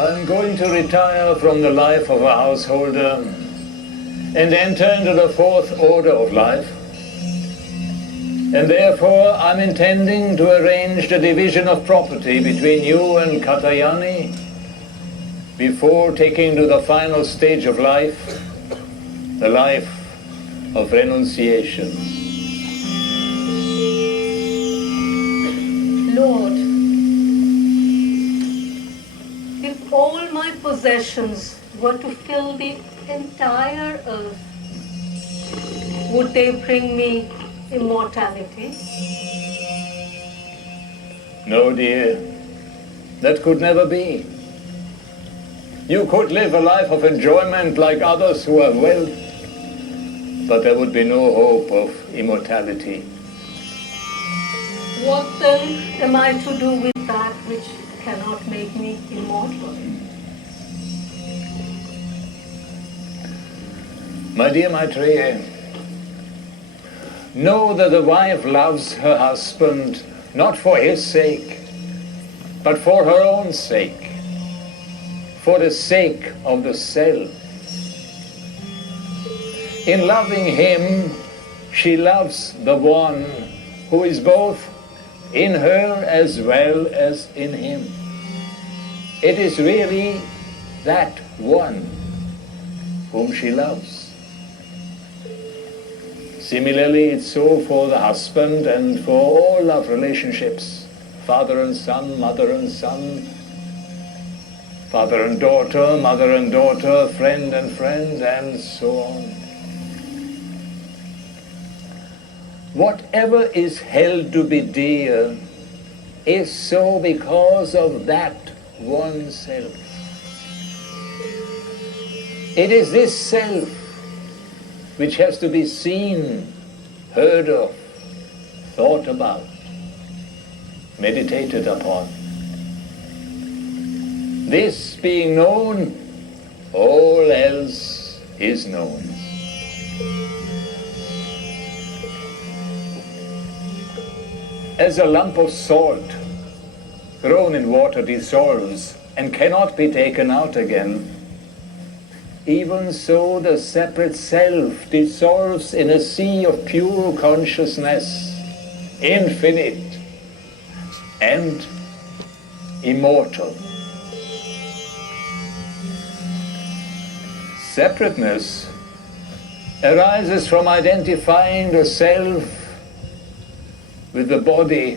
I'm going to retire from the life of a householder and enter into the fourth order of life. And therefore I'm intending to arrange the division of property between you and Katyayani before taking to the final stage of life, the life of renunciation. Lord, if all my possessions were to fill the entire earth, would they bring me immortality? No, dear, that could never be. You could live a life of enjoyment like others who have wealth, but there would be no hope of immortality. What then am I to do with that which cannot make me immortal? My dear Maitreyee, know that the wife loves her husband not for his sake, but for her own sake, for the sake of the self. In loving him, she loves the one who is both in her as well as in him. It is really that one whom she loves. Similarly, it's so for the husband and for all love relationships, father and son, mother and son, father and daughter, mother and daughter, friend and friend, and so on. Whatever is held to be dear is so because of that one self. It is this self which has to be seen, heard of, thought about, meditated upon. This being known, all else is known. As a lump of salt thrown in water dissolves and cannot be taken out again, even so the separate self dissolves in a sea of pure consciousness, infinite and immortal. Separateness arises from identifying the self with the body,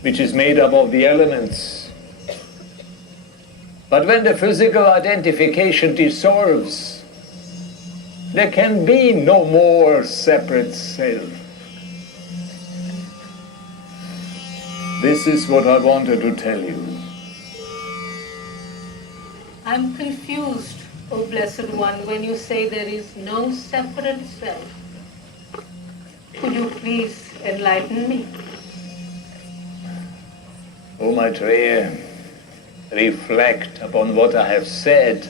which is made up of the elements. But when the physical identification dissolves, there can be no more separate self. This is what I wanted to tell you. I'm confused, O Blessed One, when you say there is no separate self. Could you please enlighten me? O Maitreyee, reflect upon what I have said,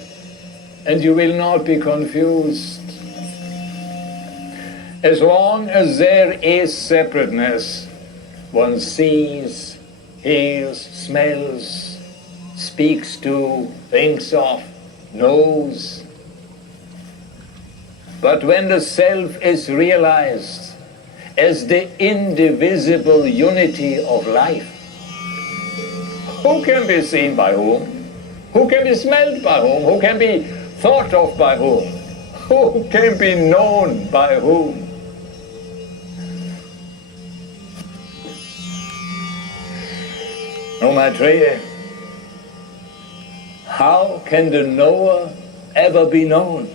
and you will not be confused. As long as there is separateness, one sees, hears, smells, speaks to, thinks of, knows. But when the self is realized as the indivisible unity of life, who can be seen by whom? Who can be smelled by whom? Who can be thought of by whom? Who can be known by whom? No, Maitreyee, how can the knower ever be known?